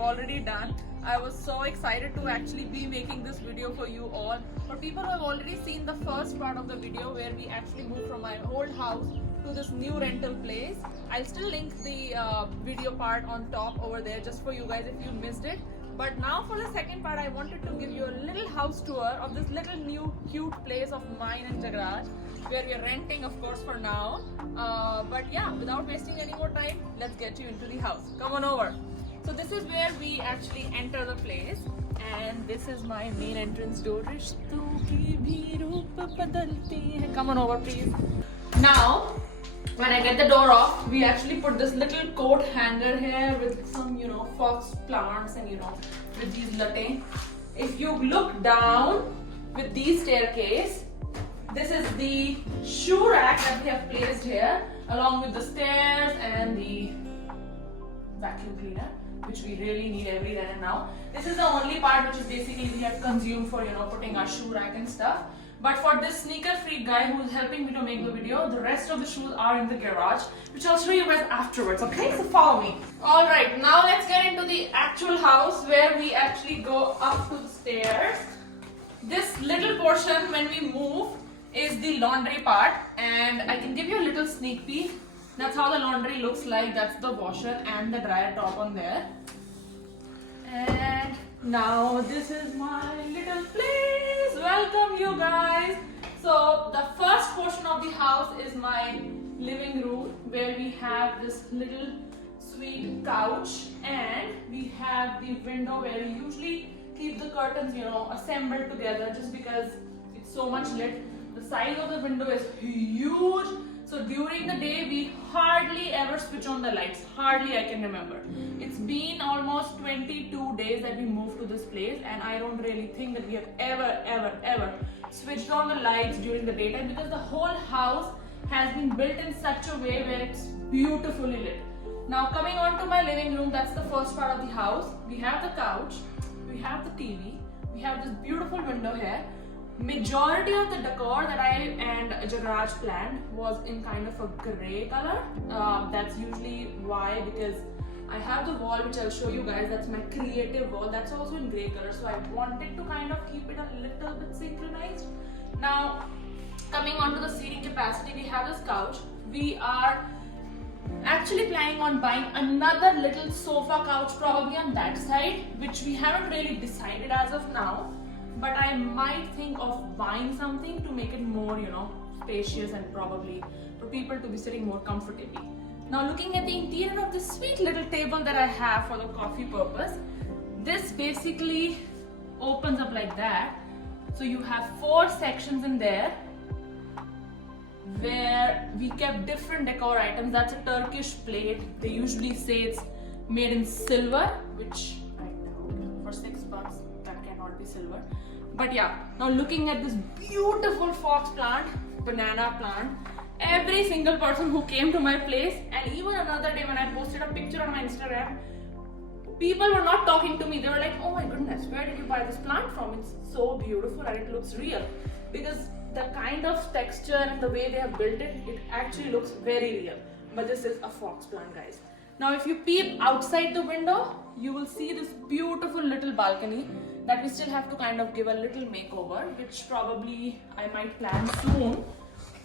Already done. I was so excited to actually be making this video for you all. For people who have already seen the first part of the video where we actually moved from my old house to this new rental place, I'll still link the video part on top over there just for you guys if you missed it. But now for the second part, I wanted to give you a little house tour of this little new cute place of mine in Jagraj, where we are renting, of course, for now. But yeah, without wasting any more time, let's get you into the house. Come on over. So this is where we actually enter the place, and this is my main entrance door. Come on over, please. Now, when I get the door off, we actually put this little coat hanger here with some, fox plants and, with these latte. If you look down with these staircase, this is the shoe rack that we have placed here, along with the stairs and the vacuum cleaner, which we really need every then and now. This is the only part which is basically we have consumed for putting our shoe rack and stuff. But for this sneaker freak guy who is helping me to make the video, the rest of the shoes are in the garage, which I'll show you guys afterwards, okay? So follow me. Alright, now let's get into the actual house where we actually go up to the stairs. This little portion when we move is the laundry part, and I can give you a little sneak peek. That's how the laundry looks like. That's the washer and the dryer top on there. And now this is my little place. Welcome you guys. So the first portion of the house is my living room, where we have this little sweet couch, and we have the window where we usually keep the curtains assembled together, just because it's so much lit. The size of the window is huge. So during the day, we hardly ever switch on the lights. Hardly, I can remember. It's been almost 22 days that we moved to this place, and I don't really think that we have ever switched on the lights during the daytime, because the whole house has been built in such a way where it's beautifully lit. Now coming on to my living room, that's the first part of the house. We have the couch, we have the TV, we have this beautiful window here. Majority of the decor that I and Jagraj planned was in kind of a grey color. That's usually why, because I have the wall which I'll show you guys, that's my creative wall, that's also in grey color, so I wanted to kind of keep it a little bit synchronized. Now coming on to the seating capacity, we have this couch. We are actually planning on buying another little sofa couch probably on that side, which we haven't really decided as of now. But I might think of buying something to make it more, spacious, and probably for people to be sitting more comfortably. Now looking at the interior of this sweet little table that I have for the coffee purpose, this basically opens up like that. So you have 4 sections in there where we kept different decor items. That's a Turkish plate. They usually say it's made in silver, which I doubt. For $6 that cannot be silver. But yeah, now looking at this beautiful fox plant, banana plant, every single person who came to my place, and even another day when I posted a picture on my Instagram, people were not talking to me. They were like, oh my goodness, where did you buy this plant from? It's so beautiful and it looks real. Because the kind of texture and the way they have built it, it actually looks very real. But this is a fox plant, guys. Now if you peep outside the window, you will see this beautiful little balcony that we still have to kind of give a little makeover, which probably I might plan soon.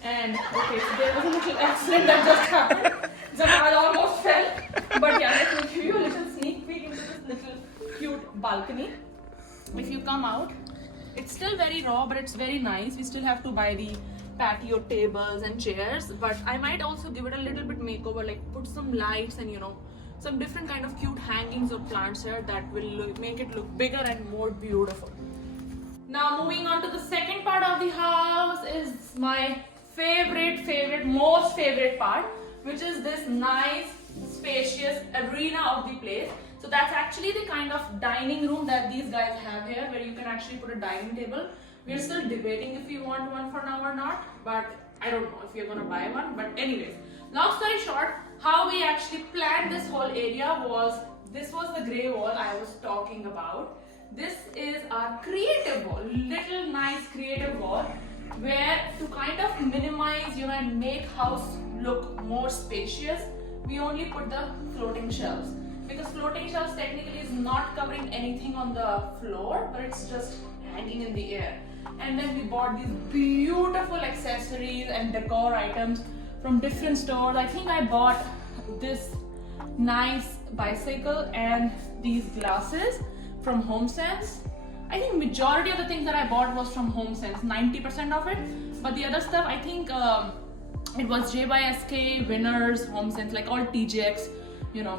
And okay, so there was a little accident that just happened. Jamal almost fell. But yeah, let me give you a little sneak peek into this little cute balcony. If you come out, it's still very raw, but it's very nice. We still have to buy the patio tables and chairs, but I might also give it a little bit makeover, like put some lights and some different kind of cute hangings or plants here that will make it look bigger and more beautiful. Now moving on to the second part of the house is my most favorite part, which is this nice spacious arena of the place. So that's actually the kind of dining room that these guys have here, where you can actually put a dining table. We're still debating if we want one for now or not, but I don't know if we're gonna buy one. But anyways, long story short, how we actually planned this whole area was, this was the grey wall I was talking about. This is our creative wall, little nice creative wall, where to kind of minimize, and make house look more spacious, we only put the floating shelves. Because floating shelves technically is not covering anything on the floor, but it's just hanging in the air. And then we bought these beautiful accessories and decor items from different stores. I think I bought this nice bicycle and these glasses from HomeSense. I think majority of the things that I bought was from HomeSense, 90% of it. But the other stuff, I think it was J by SK, Winners, HomeSense, like all TJX,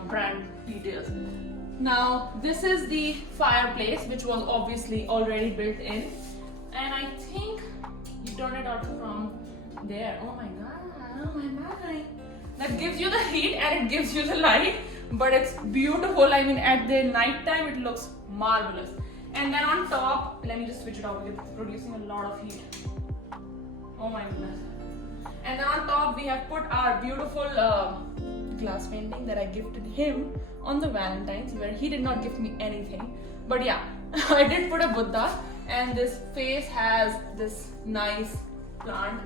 brand details. Now, this is the fireplace, which was obviously already built in. And I think you turn it out from there. Oh my god. That gives you the heat and it gives you the light, but it's beautiful. I mean, at the night time, it looks marvelous. And then on top, let me just switch it off because it's producing a lot of heat. Oh my goodness. And then on top, we have put our beautiful glass painting that I gifted him on the Valentine's, where he did not gift me anything. But yeah, I did put a Buddha, and this face has this nice plant.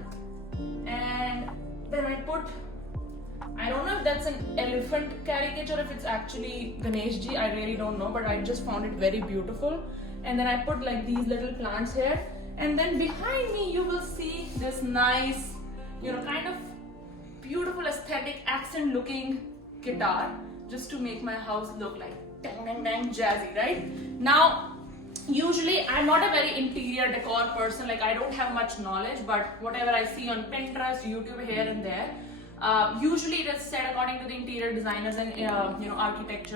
And then I put, I don't know if that's an elephant caricature, if it's actually Ganeshji, I really don't know, but I just found it very beautiful. And then I put like these little plants here. And then behind me, you will see this nice, kind of beautiful aesthetic accent looking guitar, just to make my house look like dang dang dang jazzy, right? Now, usually I'm not a very interior decor person, like I don't have much knowledge, but whatever I see on Pinterest, YouTube, here and there, usually it is said according to the interior designers and architects,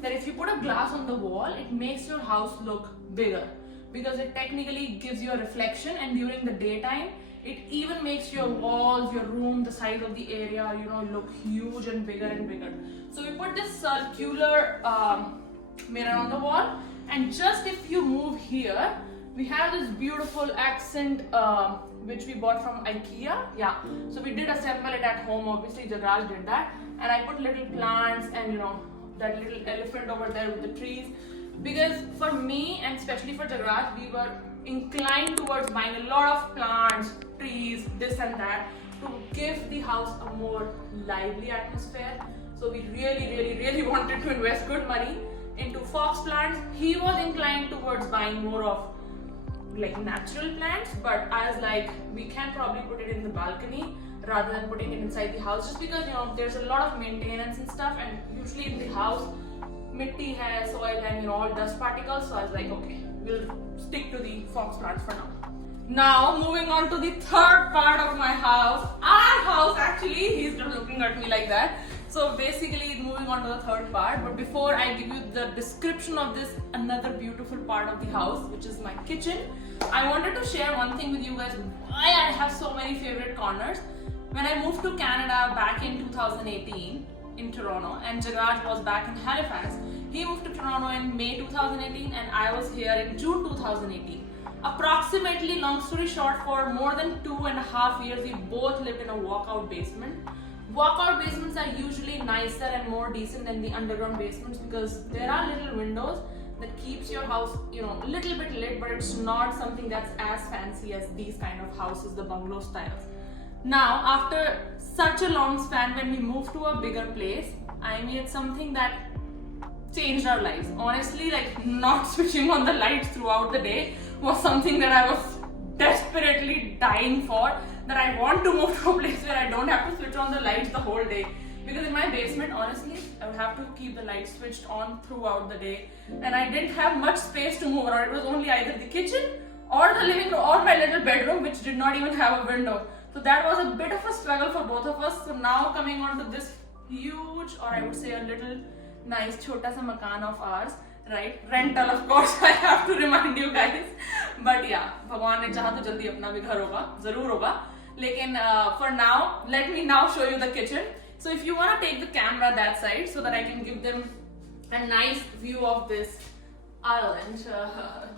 that if you put a glass on the wall, it makes your house look bigger, because it technically gives you a reflection, and during the daytime it even makes your walls, your room, the size of the area, look huge and bigger and bigger. So we put this circular mirror on the wall, and just if you move here, we have this beautiful accent which we bought from IKEA. Yeah, so we did assemble it at home. Obviously, Jagraj did that, and I put little plants and that little elephant over there with the trees. Because for me, and especially for Jagraj, we were inclined towards buying a lot of plants, trees, this and that, to give the house a more lively atmosphere. So we really wanted to invest good money into fox plants. He was inclined towards buying more of like natural plants, but I was like, we can probably put it in the balcony rather than putting it inside the house, just because there's a lot of maintenance and stuff, and usually in the house mitti hai, soil and all dust particles. So I was like, okay, we'll stick to the fox plants for now. Now moving on to the third part of my house, our house actually. He's just looking at me like that. So basically moving on to the third part, but before I give you the description of this another beautiful part of the house, which is my kitchen, I wanted to share one thing with you guys, why I have so many favorite corners. When I moved to Canada back in 2018 in Toronto, and Jagraj was back in Halifax, he moved to Toronto in May 2018 and I was here in June 2018. Approximately, long story short, for more than 2.5 years, we both lived in a walkout basement. Walkout basements are usually nicer and more decent than the underground basements, because there are little windows that keeps your house, a little bit lit, but it's not something that's as fancy as these kind of houses, the bungalow styles. Now, after such a long span, when we moved to a bigger place, I mean, it's something that changed our lives. Honestly, like not switching on the lights throughout the day was something that I was desperately dying for, that I want to move to a place where I don't have to switch on the lights the whole day. Because in my basement, honestly, I would have to keep the lights switched on throughout the day, and I didn't have much space to move around. It was only either the kitchen or the living room or my little bedroom, which did not even have a window. So that was a bit of a struggle for both of us. So now coming on to this huge, or I would say a little nice chota sa makan of ours, right? Rental, of course, I have to remind you guys. But yeah, भगवान ने चाहा तो जल्दी अपना भी घर होगा, जरूर होगा. लेकिन for now, let me now show you the kitchen. So if you want to take the camera that side so that I can give them a nice view of this island.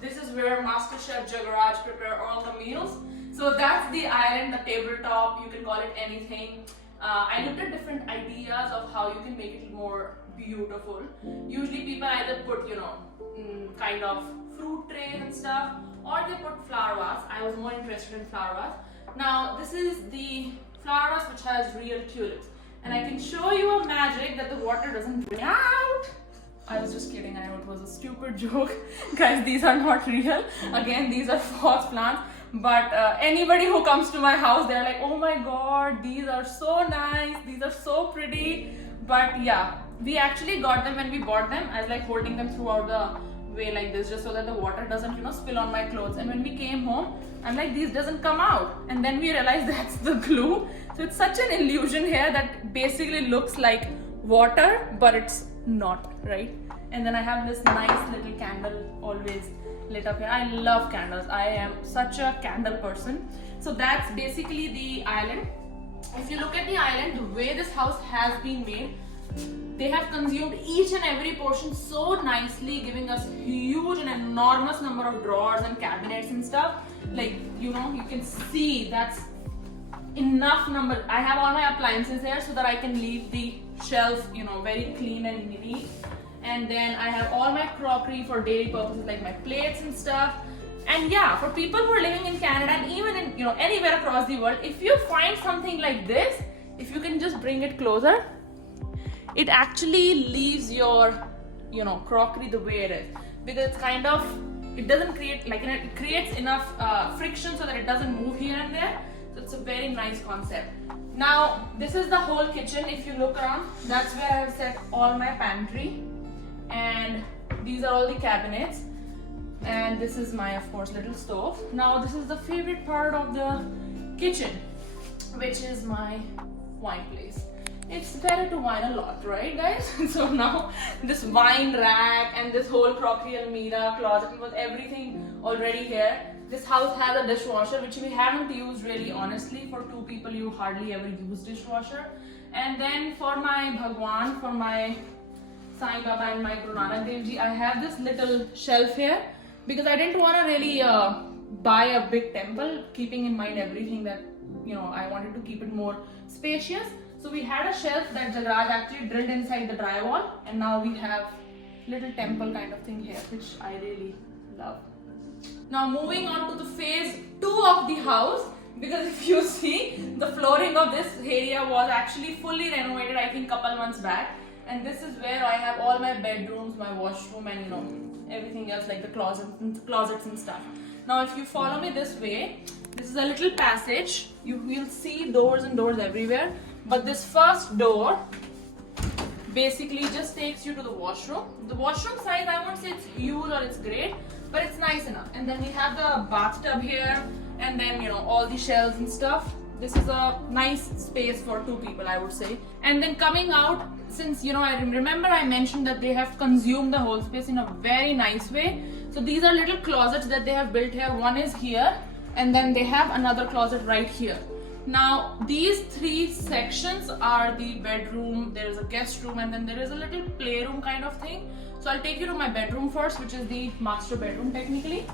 This is where Master Chef Jagaraj prepare all the meals. So that's the island, the tabletop, you can call it anything. I looked at different ideas of how you can make it more beautiful. Usually people either put, kind of fruit trays and stuff, or they put flower vase. I was more interested in flower vase. Now this is the flower vase which has real tulips. And I can show you a magic that the water doesn't drain out. I was just kidding, I know it was a stupid joke. Guys, these are not real. Again, these are false plants. But anybody who comes to my house, they're like, oh my god, these are so nice, these are so pretty. But yeah, we actually got them when we bought them. I was like holding them throughout the way like this, just so that the water doesn't, spill on my clothes. And when we came home, I'm like, these doesn't come out. And then we realized that's the glue. So it's such an illusion here that basically looks like water, but it's not, right? And then I have this nice little candle always lit up here. I love candles. I am such a candle person. So that's basically the island. If you look at the island, the way this house has been made, they have consumed each and every portion so nicely, giving us huge and enormous number of drawers and cabinets and stuff. Like, you can see that's enough number. I have all my appliances here so that I can leave the shelf, very clean and neat. And then I have all my crockery for daily purposes, like my plates and stuff. And yeah, for people who are living in Canada and even in anywhere across the world, if you find something like this, if you can just bring it closer, it actually leaves your crockery the way it is, because it's it doesn't create it creates enough friction so that it doesn't move here and there. So it's a very nice concept. Now this is the whole kitchen. If you look around, that's where I have set all my pantry, and these are all the cabinets, and this is my, of course, little stove. Now this is the favorite part of the kitchen, which is my wine place. It's better to wine a lot, right guys? So now this wine rack and this whole crockery almirah, closet, was everything already here. This house has a dishwasher, which we haven't used really, honestly. For two people, you hardly ever use dishwasher. And then for my Bhagwan, for my Sai Baba and my Guru Nanak Dev Ji, I have this little shelf here because I didn't want to really buy a big temple, keeping in mind everything that, I wanted to keep it more spacious. So we had a shelf that Jagaraj actually drilled inside the drywall, and now we have little temple kind of thing here, which I really love. Now moving on to the phase 2 of the house, because if you see, the flooring of this area was actually fully renovated, I think couple months back. And this is where I have all my bedrooms, my washroom, and everything else like the closets and stuff. Now if you follow me this way, this is a little passage. You will see doors and doors everywhere. But this first door basically just takes you to the washroom. The washroom size, I won't say it's huge or it's great, but it's nice enough. And then we have the bathtub here, and then all the shelves and stuff. This is a nice space for two people, I would say. And then coming out, since I remember I mentioned that they have consumed the whole space in a very nice way. So these are little closets that they have built here. One is here, and then they have another closet right here. Now these 3 sections are the bedroom, there is a guest room, and then there is a little playroom kind of thing. So I'll take you to my bedroom first, which is the master bedroom technically.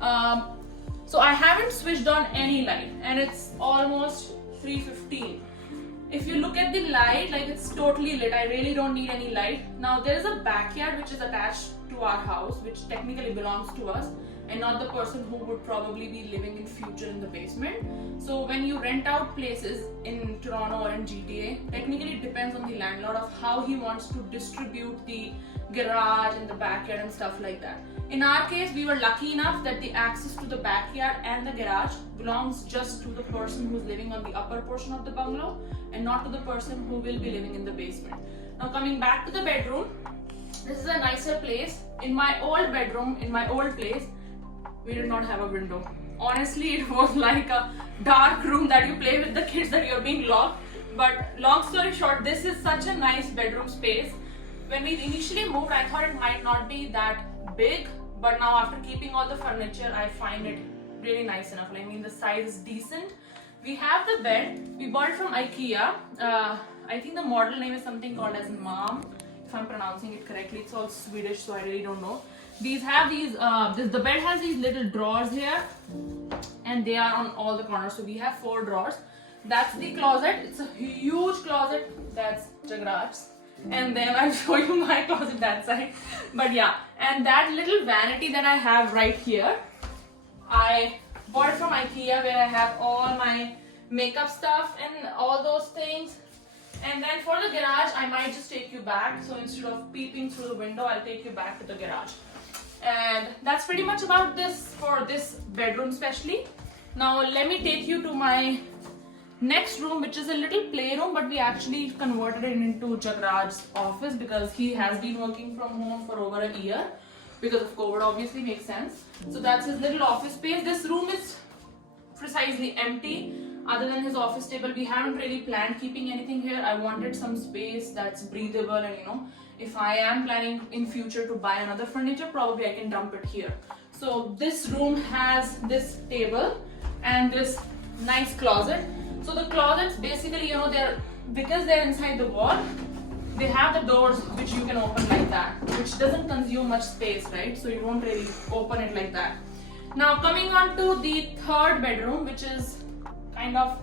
So I haven't switched on any light, and it's almost 3:15. If you look at the light, it's totally lit. I really don't need any light. Now there is a backyard which is attached to our house, which technically belongs to us, and not the person who would probably be living in future in the basement. So when you rent out places in Toronto or in GTA, technically it depends on the landlord of how he wants to distribute the garage and the backyard and stuff like that. In our case, we were lucky enough that the access to the backyard and the garage belongs just to the person who's living on the upper portion of the bungalow and not to the person who will be living in the basement. Now coming back to the bedroom, this is a nicer place. In my old bedroom, in my old place, we did not have a window. Honestly, it was like a dark room that you play with the kids that you're being locked. But long story short, this is such a nice bedroom space. When we initially moved, I thought it might not be that big, but now after keeping all the furniture, I find it really nice enough. I mean, the size is decent. We have the bed. We bought it from IKEA. I think the model name is something called as Mom, if I'm pronouncing it correctly. It's all Swedish, so I really don't know. These have these, the bed has these little drawers here, and they are on all the corners. So we have 4 drawers. That's the closet. It's a huge closet. That's Jagraj's. And then I'll show you my closet that side. But yeah, and that little vanity that I have right here, I bought it from IKEA, where I have all my makeup stuff and all those things. And then for the garage, I might just take you back. So instead of peeping through the window, I'll take you back to the garage. And that's pretty much about this for this bedroom especially. Now let me take you to my next room, which is a little playroom, but we actually converted it into Jagraj's office because he has been working from home for over a year because of COVID, obviously makes sense. So that's his little office space. This room is precisely empty. Other than his office table, we haven't really planned keeping anything here. I wanted some space that's breathable, and if I am planning in future to buy another furniture, probably I can dump it here. So this room has this table and this nice closet. So the closets basically, because they're inside the wall, they have the doors which you can open like that, which doesn't consume much space, right? So you don't really open it like that. Now coming on to the third bedroom, which is kind of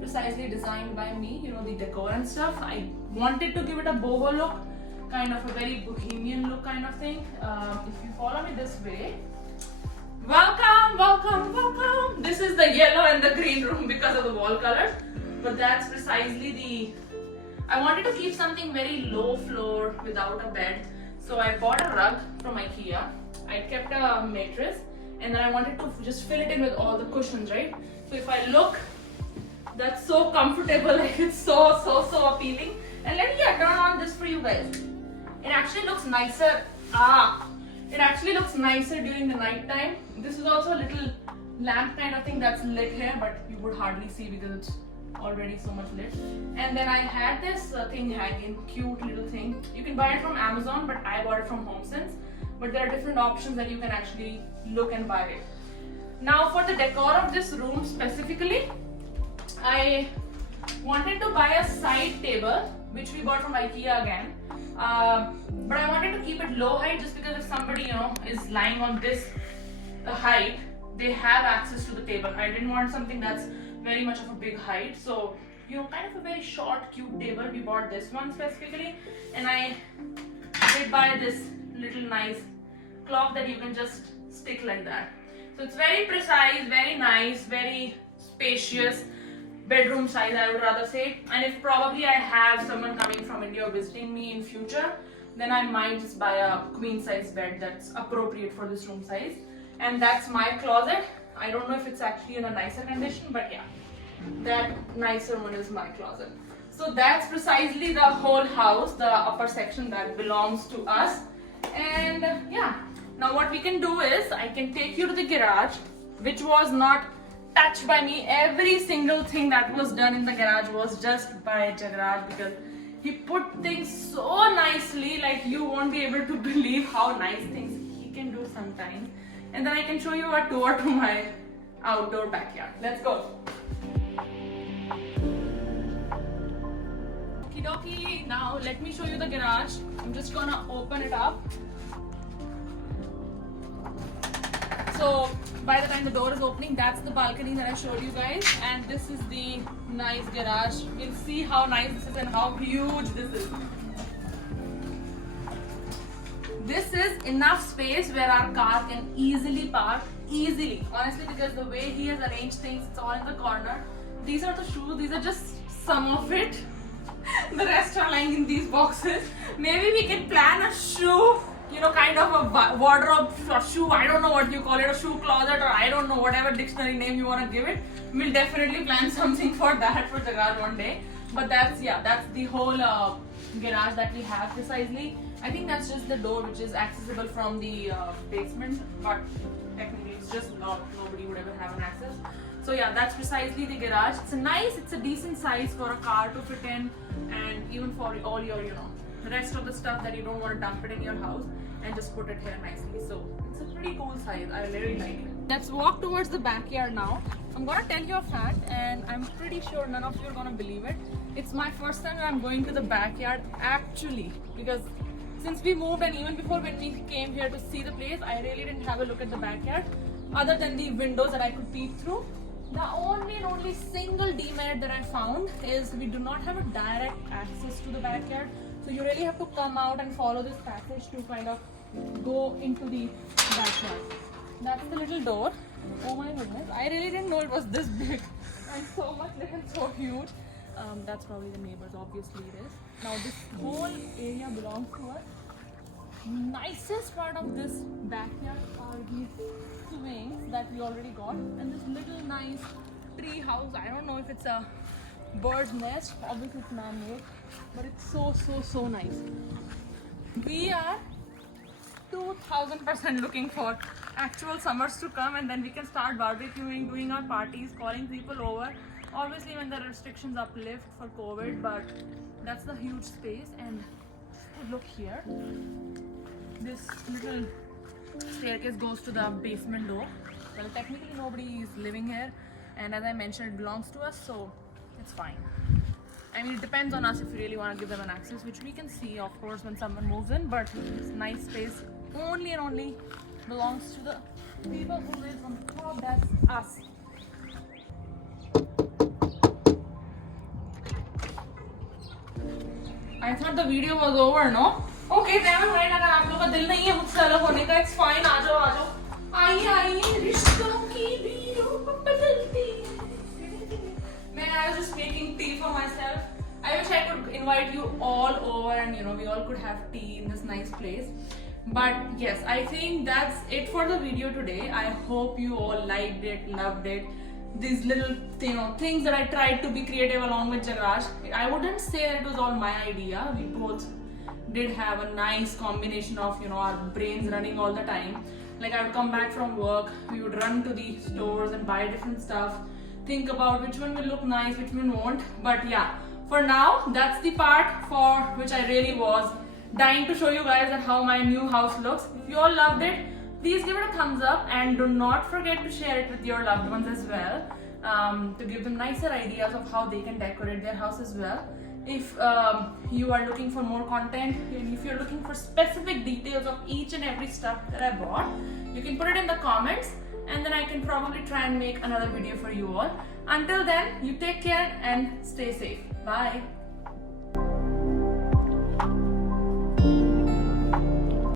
precisely designed by me, the decor and stuff. I wanted to give it a boho look, kind of a very bohemian look kind of thing. If you follow me this way, welcome, welcome, welcome. This is the yellow and the green room because of the wall colors, but that's precisely I wanted to keep something very low floor without a bed. So I bought a rug from IKEA. I kept a mattress, and then I wanted to just fill it in with all the cushions, right? So if I look, that's so comfortable, like it's so appealing. And let me turn on this for you guys. It actually looks nicer. It actually looks nicer during the night time. This is also a little lamp kind of thing that's lit here, but you would hardly see because it's already so much lit. And then I had this thing hanging, cute little thing. You can buy it from Amazon, but I bought it from HomeSense. But there are different options that you can actually look and buy it. Now for the decor of this room specifically, I wanted to buy a side table, which we bought from IKEA again. But I wanted to keep it low height just because if somebody, is lying on this height, they have access to the table. I didn't want something that's very much of a big height. So, kind of a very short, cute table. We bought this one specifically. And I did buy this little nice clock that you can just stick like that. So it's very precise, very nice, very spacious. Bedroom size, I would rather say. And if probably I have someone coming from India visiting me in future, then I might just buy a queen size bed that's appropriate for this room size. And that's my closet. I don't know if it's actually in a nicer condition, but yeah, that nicer one is my closet. So that's precisely the whole house, the upper section that belongs to us. And yeah, now what we can do is I can take you to the garage, which was not touched by me. Every single thing that was done in the garage was just by Jagraj, because he put things so nicely, like you won't be able to believe how nice things he can do sometimes. And then I can show you a tour to my outdoor backyard. Let's go. Okie dokie, now let me show you the garage. I'm just gonna open it up. So by the time the door is opening, that's the balcony that I showed you guys, and this is the nice garage. You'll see how nice this is and how huge this is. This is enough space where our car can easily park, honestly, because the way he has arranged things, it's all in the corner. These are the shoes, these are just some of it. The rest are lying in these boxes. Maybe we can plan a shoe, kind of a wardrobe or shoe, I don't know what you call it, a shoe closet, or I don't know, whatever dictionary name you want to give it. We'll definitely plan something for that for Jagraj one day. But that's the whole garage that we have precisely. I think that's just the door which is accessible from the basement, but technically it's just locked, nobody would ever have an access. So yeah, that's precisely the garage. It's a decent size for a car to fit in, and even for all your, you know, rest of the stuff that you don't want to dump it in your house and just put it here nicely. So it's a pretty cool size. I really like it. Let's walk towards the backyard now. I'm gonna tell you a fact, and I'm pretty sure none of you are gonna believe it. It's my first time I'm going to the backyard actually, because since we moved and even before when we came here to see the place, I really didn't have a look at the backyard other than the windows that I could peep through. The only and only single demerit that I found is we do not have a direct access to the backyard. So you really have to come out and follow this passage to kind of go into the backyard. That's the little door. Oh my goodness, I really didn't know it was this big and so much and so huge. That's probably the neighbors, obviously it is. Now this whole area belongs to us. Nicest part of this backyard are these swings that we already got, and this little nice tree house. I don't know if it's a bird's nest, obviously it's man-made, but it's so nice. We are 2000% looking for actual summers to come, and then we can start barbecuing, doing our parties, calling people over, obviously when the restrictions uplift for COVID. But that's the huge space. And look here, this little staircase goes to the basement door. Well, technically nobody is living here, and as I mentioned, it belongs to us, so it's fine. I mean, it depends on us if we really want to give them an access, which we can see, of course, when someone moves in. But this nice space only and only belongs to the people who live on the top. That's us. I thought the video was over, no? Okay, never mind. अगर आप लोगों का दिल नहीं है मुझसे अलग होने का, it's fine. आ जाओ. आइए रिश्तों की बीरों बदलती. Man, I was just making tea for myself. I wish I could invite you all over and, you know, we all could have tea in this nice place. But yes, I think that's it for the video today. I hope you all liked it, loved it. These little, you know, things that I tried to be creative along with Jagash. I wouldn't say that it was all my idea. We both did have a nice combination of, you know, our brains running all the time. Like, I would come back from work, we would run to the stores and buy different stuff, think about which one will look nice, which one won't. But yeah, for now, that's the part for which I really was dying to show you guys that how my new house looks. If you all loved it, please give it a thumbs up, and do not forget to share it with your loved ones as well, to give them nicer ideas of how they can decorate their house as well. If you are looking for more content, and if you're looking for specific details of each and every stuff that I bought, you can put it in the comments, and then I can probably try and make another video for you all. Until then, you take care and stay safe. Bye.